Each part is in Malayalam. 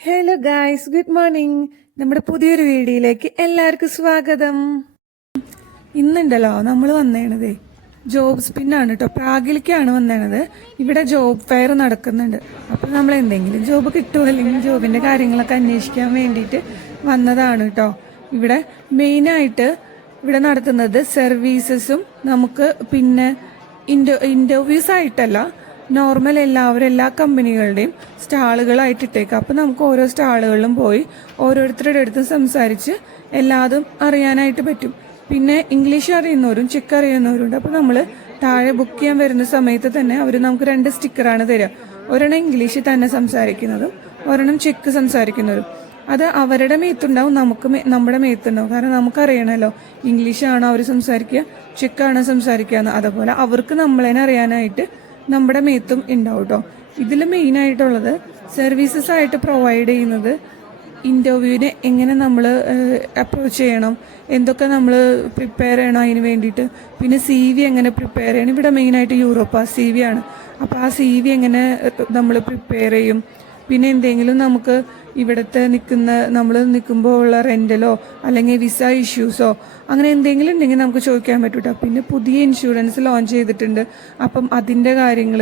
Hello guys, good morning. നമ്മുടെ പുതിയൊരു വീഡിയോയിലേക്ക് എല്ലാവർക്കും സ്വാഗതം. ഇന്നുണ്ടല്ലോ നമ്മൾ വന്നേണത് ജോബ് സ്പിന്നാണ് കേട്ടോ. പ്രാഗിലേക്കാണ് വന്നേണത്. ഇവിടെ ജോബ് ഫെയർ നടക്കുന്നുണ്ട്. അപ്പോൾ നമ്മൾ എന്തെങ്കിലും ജോബ് കിട്ടുമോ അല്ലെങ്കിൽ ജോബിൻ്റെ കാര്യങ്ങളൊക്കെ അന്വേഷിക്കാൻ വേണ്ടിയിട്ട് വന്നതാണ് കേട്ടോ. ഇവിടെ മെയിനായിട്ട് ഇവിടെ നടത്തുന്നത് സർവീസസും നമുക്ക് പിന്നെ ഇൻ്റർവ്യൂസ് ആയിട്ടല്ല, നോർമൽ എല്ലാ കമ്പനികളുടെയും സ്റ്റാളുകളായിട്ട് ഇട്ടേക്കാം. അപ്പം നമുക്ക് ഓരോ സ്റ്റാളുകളിലും പോയി ഓരോരുത്തരുടെ അടുത്തും സംസാരിച്ച് എല്ലാതും അറിയാനായിട്ട് പറ്റും. പിന്നെ ഇംഗ്ലീഷ് അറിയുന്നവരും ചെക്ക് അറിയുന്നവരുണ്ട്. അപ്പോൾ നമ്മൾ താഴെ ബുക്ക് ചെയ്യാൻ വരുന്ന സമയത്ത് തന്നെ അവർ നമുക്ക് 2 സ്റ്റിക്കറാണ് തരിക. ഒരെണ്ണം ഇംഗ്ലീഷിൽ തന്നെ സംസാരിക്കുന്നതും ഒരെണ്ണം ചെക്ക് സംസാരിക്കുന്നതും. അത് അവരുടെ മേത്തുണ്ടാവും, നമ്മുടെ മേത്തുണ്ടാവും. കാരണം നമുക്കറിയണമല്ലോ ഇംഗ്ലീഷാണോ അവർ സംസാരിക്കുക, ചെക്കാണോ സംസാരിക്കുക എന്ന്. അതുപോലെ അവർക്ക് നമ്മളതിനെ അറിയാനായിട്ട് നമ്മുടെ മേത്തും ഉണ്ടാവും കേട്ടോ. ഇതിൽ മെയിനായിട്ടുള്ളത് സർവീസസ് ആയിട്ട് പ്രൊവൈഡ് ചെയ്യുന്നത് ഇൻ്റർവ്യൂവിനെ എങ്ങനെ നമ്മൾ അപ്രോച്ച് ചെയ്യണം, എന്തൊക്കെ നമ്മൾ പ്രിപ്പയർ ചെയ്യണം അതിന് വേണ്ടിയിട്ട്. പിന്നെ CV എങ്ങനെ പ്രിപ്പയർ ചെയ്യണം. ഇവിടെ മെയിനായിട്ട് യൂറോപ്പ് CV ആണ്. അപ്പോൾ ആ CV എങ്ങനെ നമ്മൾ പ്രിപ്പയർ ചെയ്യും. പിന്നെ എന്തെങ്കിലും നമുക്ക് ഇവിടുത്തെ നമ്മൾ നിൽക്കുമ്പോൾ ഉള്ള റെൻ്റലോ അല്ലെങ്കിൽ വിസ ഇഷ്യൂസോ അങ്ങനെ എന്തെങ്കിലും ഉണ്ടെങ്കിൽ നമുക്ക് ചോദിക്കാൻ പറ്റൂട്ടോ. പിന്നെ പുതിയ ഇൻഷുറൻസ് ലോഞ്ച് ചെയ്തിട്ടുണ്ട്. അപ്പം അതിൻ്റെ കാര്യങ്ങൾ,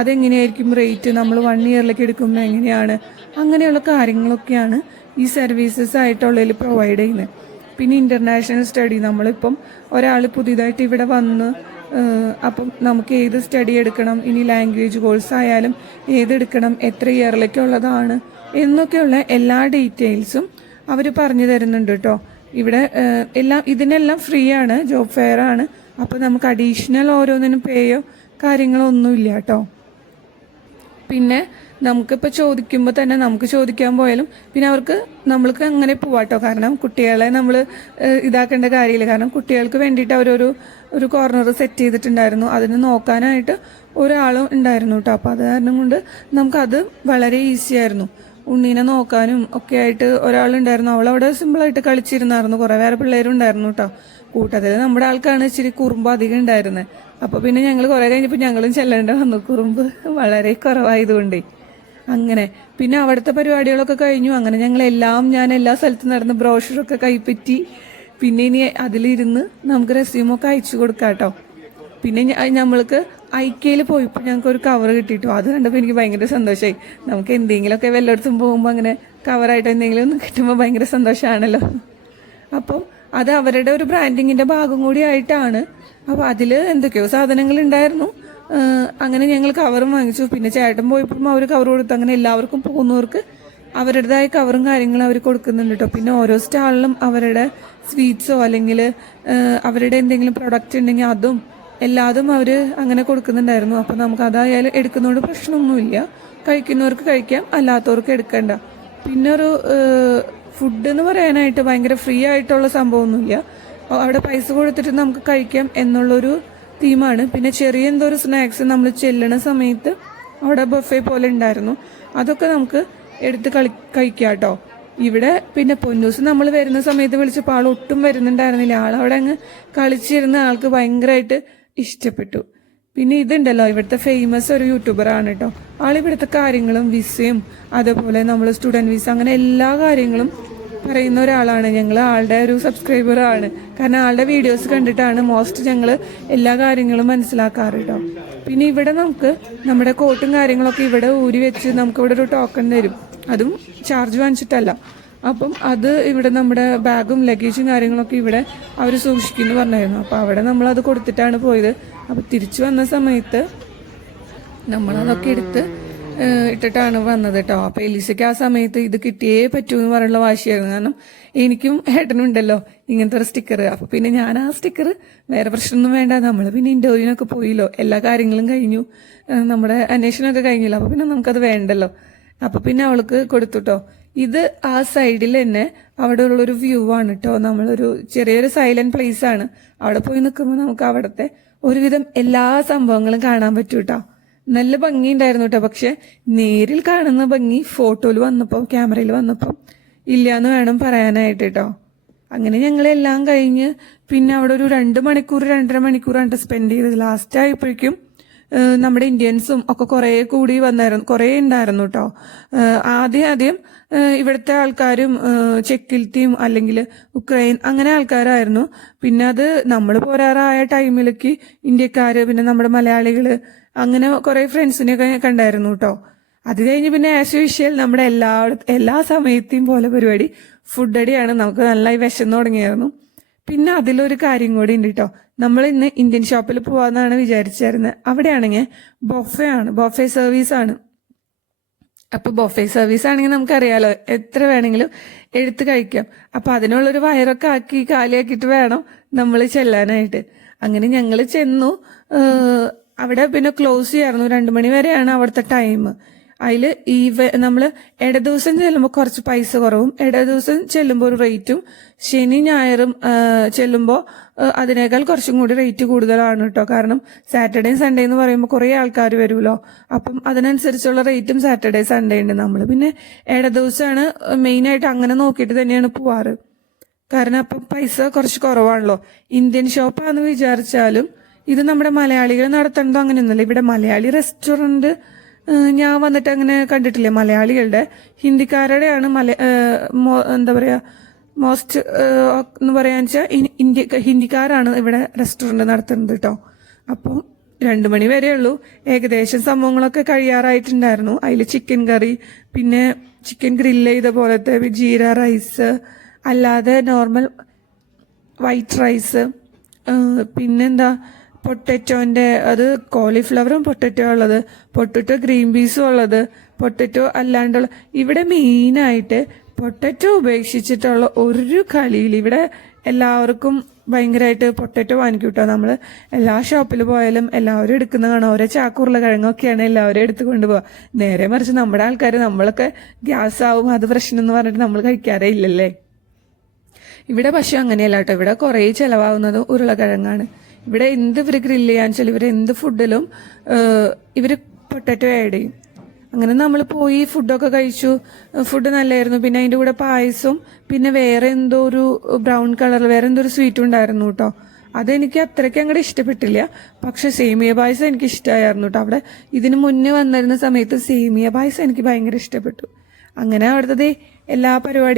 അതെങ്ങനെയായിരിക്കും റേറ്റ്, നമ്മൾ 1 ഇയറിലേക്ക് എടുക്കുമ്പോൾ എങ്ങനെയാണ്, അങ്ങനെയുള്ള കാര്യങ്ങളൊക്കെയാണ് ഈ സർവീസസ് ആയിട്ടുള്ളതിൽ പ്രൊവൈഡ് ചെയ്യുന്നത്. പിന്നെ ഇൻ്റർനാഷണൽ സ്റ്റഡി, നമ്മളിപ്പം ഒരാൾ പുതിയതായിട്ട് ഇവിടെ വന്ന് അപ്പം നമുക്ക് ഏത് സ്റ്റഡി എടുക്കണം, ഇനി ലാംഗ്വേജ് കോഴ്സ് ആയാലും ഏതെടുക്കണം, എത്ര ഇയറിലേക്കുള്ളതാണ് എന്നൊക്കെയുള്ള എല്ലാ ഡീറ്റെയിൽസും അവർ പറഞ്ഞു തരുന്നുണ്ട് കേട്ടോ. ഇവിടെ ഇതിനെല്ലാം ഫ്രീ ആണ്, ജോബ് ഫെയർ ആണ്. അപ്പോൾ നമുക്ക് അഡീഷണൽ ഓരോന്നിനും പേയോ കാര്യങ്ങളോ ഒന്നുമില്ല കേട്ടോ. പിന്നെ നമുക്കിപ്പോൾ ചോദിക്കുമ്പോൾ തന്നെ നമുക്ക് ചോദിക്കാൻ പോയാലും പിന്നെ നമ്മൾക്ക് അങ്ങനെ പോവാട്ടോ. കാരണം കുട്ടികളെ നമ്മൾ ഇതാക്കേണ്ട കാര്യമില്ല. കാരണം കുട്ടികൾക്ക് വേണ്ടിയിട്ട് ഒരു കോർണർ സെറ്റ് ചെയ്തിട്ടുണ്ടായിരുന്നു. അതിന് നോക്കാനായിട്ട് ഒരാളും ഉണ്ടായിരുന്നു കേട്ടോ. അപ്പോൾ അത് കാരണം കൊണ്ട് നമുക്കത് വളരെ ഈസി ആയിരുന്നു. ഉണ്ണീനെ നോക്കാനും ഒക്കെ ആയിട്ട് ഒരാളുണ്ടായിരുന്നു. അവളവിടെ സിമ്പിളായിട്ട് കളിച്ചിരുന്നായിരുന്നു. കുറേ വേറെ പിള്ളേരും ഉണ്ടായിരുന്നു കേട്ടോ. കൂട്ടത്തിൽ നമ്മുടെ ആൾക്കാണ് ഇച്ചിരി കുറുമ്പ് അധികം ഉണ്ടായിരുന്നത്. അപ്പോൾ പിന്നെ ഞങ്ങൾ കുറേ കഴിഞ്ഞപ്പോൾ ഞങ്ങളും ചെല്ലേണ്ട വന്നു, കുറുമ്പ് വളരെ കുറവായതുകൊണ്ടേ. അങ്ങനെ പിന്നെ അവിടുത്തെ പരിപാടികളൊക്കെ കഴിഞ്ഞു. അങ്ങനെ ഞാൻ എല്ലാ സ്ഥലത്തും നടന്ന് ബ്രോഷറൊക്കെ കൈപ്പറ്റി. പിന്നെ ഇനി അതിലിരുന്ന് നമുക്ക് റെസ്യൂമൊക്കെ അയച്ചു കൊടുക്കാം കേട്ടോ. പിന്നെ നമ്മൾക്ക് ഐക്കയിൽ പോയപ്പോൾ ഞങ്ങൾക്ക് ഒരു കവർ കിട്ടിയിട്ടു. അത് കണ്ടപ്പോൾ എനിക്ക് ഭയങ്കര സന്തോഷമായി. നമുക്ക് എന്തെങ്കിലുമൊക്കെ വല്ലയിടത്തും പോകുമ്പോൾ അങ്ങനെ കവറായിട്ട് എന്തെങ്കിലും ഒന്ന് കിട്ടുമ്പോൾ ഭയങ്കര സന്തോഷമാണല്ലോ. അപ്പം അത് അവരുടെ ഒരു ബ്രാൻഡിങ്ങിൻ്റെ ഭാഗം കൂടി ആയിട്ടാണ്. അപ്പോൾ അതിൽ എന്തൊക്കെയോ സാധനങ്ങൾ ഉണ്ടായിരുന്നു. അങ്ങനെ ഞങ്ങൾ കവറും വാങ്ങിച്ചു. പിന്നെ ചേട്ടൻ പോയപ്പോഴും അവർ കവർ കൊടുത്തു. അങ്ങനെ എല്ലാവർക്കും പോകുന്നവർക്ക് അവരുടേതായ കവറും കാര്യങ്ങളും അവർ കൊടുക്കുന്നുണ്ട് കേട്ടോ. പിന്നെ ഓരോ സ്റ്റാളിലും അവരുടെ സ്വീറ്റ്സോ അല്ലെങ്കിൽ അവരുടെ എന്തെങ്കിലും പ്രൊഡക്റ്റ് ഉണ്ടെങ്കിൽ അതും എല്ലാതും അവർ അങ്ങനെ കൊടുക്കുന്നുണ്ടായിരുന്നു. അപ്പോൾ നമുക്ക് അതായാലും എടുക്കുന്നതുകൊണ്ട് പ്രശ്നമൊന്നുമില്ല. കഴിക്കുന്നവർക്ക് കഴിക്കാം, അല്ലാത്തവർക്ക് എടുക്കണ്ട. പിന്നെ ഒരു ഫുഡ് എന്ന് പറയാനായിട്ട് ഭയങ്കര ഫ്രീ ആയിട്ടുള്ള സംഭവമൊന്നുമില്ല. അവിടെ പൈസ കൊടുത്തിട്ട് നമുക്ക് കഴിക്കാം എന്നുള്ളൊരു തീമാണ്. പിന്നെ ചെറിയ എന്തോ ഒരു സ്നാക്സ് നമ്മൾ ചെല്ലണ സമയത്ത് അവിടെ ബഫേ പോലെ ഉണ്ടായിരുന്നു. അതൊക്കെ നമുക്ക് എടുത്ത് കഴിക്കാം കേട്ടോ. ഇവിടെ പിന്നെ പൊന്നൂസ് നമ്മൾ വരുന്ന സമയത്ത് വിളിച്ചപ്പോൾ ആൾ ഒട്ടും വരുന്നുണ്ടായിരുന്നില്ല. ആളവിടെ അങ്ങ് കളിച്ചിരുന്ന ആൾക്ക് ഭയങ്കരമായിട്ട് ഇഷ്ടപ്പെട്ടു. പിന്നെ ഇതുണ്ടല്ലോ, ഇവിടുത്തെ ഫേമസ് ഒരു യൂട്യൂബറാണ് കേട്ടോ. ആളിവിടുത്തെ കാര്യങ്ങളും വിസയും അതുപോലെ നമ്മൾ സ്റ്റുഡൻറ് വിസ അങ്ങനെ എല്ലാ കാര്യങ്ങളും പറയുന്ന ഒരാളാണ്. ഞങ്ങൾ ആളുടെ ഒരു സബ്സ്ക്രൈബറാണ്. കാരണം ആളുടെ വീഡിയോസ് കണ്ടിട്ടാണ് ഞങ്ങൾ എല്ലാ കാര്യങ്ങളും മനസ്സിലാക്കാറ് കേട്ടോ. പിന്നെ ഇവിടെ നമുക്ക് നമ്മുടെ കോട്ടും കാര്യങ്ങളൊക്കെ ഇവിടെ ഊരി വെച്ച് നമുക്കിവിടെ ഒരു ടോക്കൺ തരും. അതും ചാർജ് വാങ്ങിച്ചിട്ടല്ല. അപ്പം അത് ഇവിടെ നമ്മുടെ ബാഗും ലഗേജും കാര്യങ്ങളൊക്കെ ഇവിടെ അവർ സൂക്ഷിക്കുമെന്ന് പറഞ്ഞായിരുന്നു. അപ്പോൾ അവിടെ നമ്മളത് കൊടുത്തിട്ടാണ് പോയത്. അപ്പോൾ തിരിച്ചു വന്ന സമയത്ത് നമ്മളതൊക്കെ എടുത്ത് ഇട്ടിട്ടാണ് വന്നത് കേട്ടോ. അപ്പോൾ എലീസയ്ക്ക് ആ സമയത്ത് ഇത് കിട്ടിയേ പറ്റൂ എന്ന് പറഞ്ഞുള്ള വാശിയായിരുന്നു. കാരണം എനിക്കും ഏട്ടനും ഉണ്ടല്ലോ ഇങ്ങനത്തെ ഒരു സ്റ്റിക്കർ. അപ്പോൾ പിന്നെ ഞാൻ ആ സ്റ്റിക്കർ വേറെ പ്രശ്നമൊന്നും വേണ്ട, നമ്മൾ പിന്നെ ഇൻ്റർവ്യൂവിനൊക്കെ പോയില്ലോ, എല്ലാ കാര്യങ്ങളും കഴിഞ്ഞു, നമ്മുടെ അന്വേഷണമൊക്കെ കഴിഞ്ഞല്ലോ. അപ്പോൾ പിന്നെ നമുക്കത് വേണ്ടല്ലോ. അപ്പോൾ പിന്നെ അവൾക്ക് കൊടുത്തുട്ടോ. ഇത് ആ സൈഡിൽ തന്നെ അവിടെ ഉള്ളൊരു വ്യൂ ആണ് കേട്ടോ. നമ്മളൊരു ചെറിയൊരു സൈലന്റ് പ്ലേസ് ആണ്. അവിടെ പോയി നിൽക്കുമ്പോൾ നമുക്ക് അവിടുത്തെ ഒരുവിധം എല്ലാ സംഭവങ്ങളും കാണാൻ പറ്റൂ കേട്ടോ. നല്ല ഭംഗിയുണ്ടായിരുന്നു കേട്ടോ. പക്ഷെ നേരിൽ കാണുന്ന ഭംഗി ഫോട്ടോയിൽ വന്നപ്പോൾ, ക്യാമറയിൽ വന്നപ്പോൾ ഇല്ലയെന്ന് വേണം പറയാനായിട്ട് കേട്ടോ. അങ്ങനെ ഞങ്ങളെല്ലാം കഴിഞ്ഞ് പിന്നെ അവിടെ ഒരു 2 മണിക്കൂർ 2.5 മണിക്കൂറാണ് സ്പെൻഡ് ചെയ്തത്. ലാസ്റ്റ് ആയപ്പോഴേക്കും നമ്മുടെ ഇന്ത്യൻസും ഒക്കെ കുറേ കൂടി വന്നായിരുന്നു, കുറേ ഉണ്ടായിരുന്നു കേട്ടോ. ആദ്യം ഇവിടുത്തെ ആൾക്കാരും ചെക്കിലത്തെയും അല്ലെങ്കിൽ ഉക്രൈൻ അങ്ങനെ ആൾക്കാരായിരുന്നു. പിന്നെ അത് നമ്മൾ പോരാറായ ടൈമിലേക്ക് ഇന്ത്യക്കാർ, പിന്നെ നമ്മുടെ മലയാളികൾ, അങ്ങനെ കുറേ ഫ്രണ്ട്സിനെയൊക്കെ കണ്ടായിരുന്നു കേട്ടോ. അത് കഴിഞ്ഞ് പിന്നെ ആസ് യൂഷ്വൽ നമ്മുടെ എല്ലാ സമയത്തെയും പോലെ പരിപാടി ഫുഡ് അടിയാണ്. നമുക്ക് നന്നായി വിശന്ന് തുടങ്ങിയായിരുന്നു. പിന്നെ അതിലൊരു കാര്യം കൂടി ഉണ്ട് കേട്ടോ. നമ്മൾ ഇന്ന് ഇന്ത്യൻ ഷോപ്പിൽ പോവാന്നാണ് വിചാരിച്ചായിരുന്നത്. അവിടെയാണെങ്കിൽ ബൊഫെ സർവീസ് ആണ്. അപ്പൊ ബൊഫെ സർവീസ് ആണെങ്കിൽ നമുക്കറിയാലോ, എത്ര വേണമെങ്കിലും എടുത്ത് കഴിക്കാം. അപ്പൊ അതിനുള്ളൊരു വയറൊക്കെ ആക്കി കാലിയാക്കിയിട്ട് വേണം നമ്മൾ ചെല്ലാനായിട്ട്. അങ്ങനെ ഞങ്ങൾ ചെന്നു. അവിടെ പിന്നെ ക്ലോസ് ചെയ്യായിരുന്നു, 2 മണി വരെയാണ് അവിടുത്തെ ടൈം. അതിൽ നമ്മൾ ദിവസം ചെല്ലുമ്പോൾ കുറച്ച് പൈസ കുറവും, ദിവസം ചെല്ലുമ്പോൾ ഒരു റേറ്റും, ശനി ഞായറും ചെല്ലുമ്പോൾ അതിനേക്കാൾ കുറച്ചും കൂടി റേറ്റ് കൂടുതലാണ് കേട്ടോ. കാരണം സാറ്റർഡേ സൺഡേ എന്ന് പറയുമ്പോൾ കുറേ ആൾക്കാർ വരുമല്ലോ. അപ്പം അതിനനുസരിച്ചുള്ള റേറ്റും സാറ്റർഡേ സൺഡേ ഉണ്ട്. നമ്മൾ പിന്നെ ദിവസമാണ് മെയിനായിട്ട് അങ്ങനെ നോക്കിയിട്ട് തന്നെയാണ് പോവാറ്. കാരണം അപ്പം പൈസ കുറച്ച് കുറവാണല്ലോ. ഇന്ത്യൻ ഷോപ്പാന്ന് വിചാരിച്ചാലും ഇത് നമ്മുടെ മലയാളികൾ നടത്തേണ്ടതോ അങ്ങനെയൊന്നുമില്ല. ഇവിടെ മലയാളി റെസ്റ്റോറൻറ്റ് ഞാൻ വന്നിട്ട് അങ്ങനെ കണ്ടിട്ടില്ല. മലയാളികളുടെ, ഹിന്ദിക്കാരുടെയാണ് എന്താ പറയുക, മോസ്റ്റ് എന്ന് പറയാന്ന് വെച്ചാൽ ഹിന്ദിക്കാരാണ് ഇവിടെ റെസ്റ്റോറൻറ്റ് നടത്തുന്നത് കേട്ടോ. അപ്പോൾ 2 മണി വരെ ഉള്ളൂ. ഏകദേശം സംഭവങ്ങളൊക്കെ കഴിയാറായിട്ടുണ്ടായിരുന്നു. അതിൽ ചിക്കൻ കറി, പിന്നെ ചിക്കൻ ഗ്രില്ല് ചെയ്ത പോലത്തെ ജീര റൈസ്, അല്ലാതെ നോർമൽ വൈറ്റ് റൈസ്, പിന്നെന്താ പൊട്ടറ്റോൻ്റെ, അത് കോളിഫ്ലവറും പൊട്ടറ്റോ ഉള്ളത്, പൊട്ടറ്റോ ഗ്രീൻ പീസും ഉള്ളത്, പൊട്ടറ്റോ അല്ലാണ്ടുള്ള. ഇവിടെ മെയിനായിട്ട് പൊട്ടറ്റോ ഉപേക്ഷിച്ചിട്ടുള്ള ഒരു കളിയിൽ ഇവിടെ എല്ലാവർക്കും ഭയങ്കരമായിട്ട് പൊട്ടറ്റോ വാങ്ങിക്കും കേട്ടോ. നമ്മൾ എല്ലാ ഷോപ്പിൽ പോയാലും എല്ലാവരും എടുക്കുന്ന കാണാം. ഓരോ ചാക്കുരുള കിഴങ്ങൊക്കെയാണ് എല്ലാവരും എടുത്ത് കൊണ്ടുപോകുക. നേരെ മറിച്ച് നമ്മുടെ ആൾക്കാർ, നമ്മളൊക്കെ ഗ്യാസ് ആവും, അത് പ്രശ്നം എന്ന് പറഞ്ഞിട്ട് നമ്മൾ കഴിക്കാറേ ഇല്ലല്ലേ. ഇവിടെ പക്ഷെ അങ്ങനെയല്ല കേട്ടോ. ഇവിടെ കുറേ ചിലവാകുന്നത് ഉരുളക്കിഴങ്ങാണ്. ഇവിടെ എന്ത് ഇവർ ഗ്രില്ല് ചെയ്യാന്ന് വെച്ചാൽ ഇവർ എന്ത് ഫുഡിലും ഇവർ പൊട്ടറ്റോ ആഡ് ചെയ്യും. അങ്ങനെ നമ്മൾ പോയി ഫുഡൊക്കെ കഴിച്ചു. ഫുഡ് നല്ലായിരുന്നു. പിന്നെ അതിൻ്റെ കൂടെ പായസവും, പിന്നെ വേറെ എന്തോ ഒരു ബ്രൗൺ കളർ വേറെ എന്തോ ഒരു സ്വീറ്റും ഉണ്ടായിരുന്നു കേട്ടോ. അതെനിക്ക് അത്രയ്ക്ക് അങ്ങോട്ട് ഇഷ്ടപ്പെട്ടില്ല. പക്ഷെ സേമിയ പായസം എനിക്ക് ഇഷ്ടമായിരുന്നു കേട്ടോ. അവിടെ ഇതിന് മുന്നേ വന്നിരുന്ന സമയത്ത് സേമിയ പായസം എനിക്ക് ഭയങ്കര ഇഷ്ടപ്പെട്ടു. അങ്ങനെ അവിടുത്തെ എല്ലാ പരിപാടി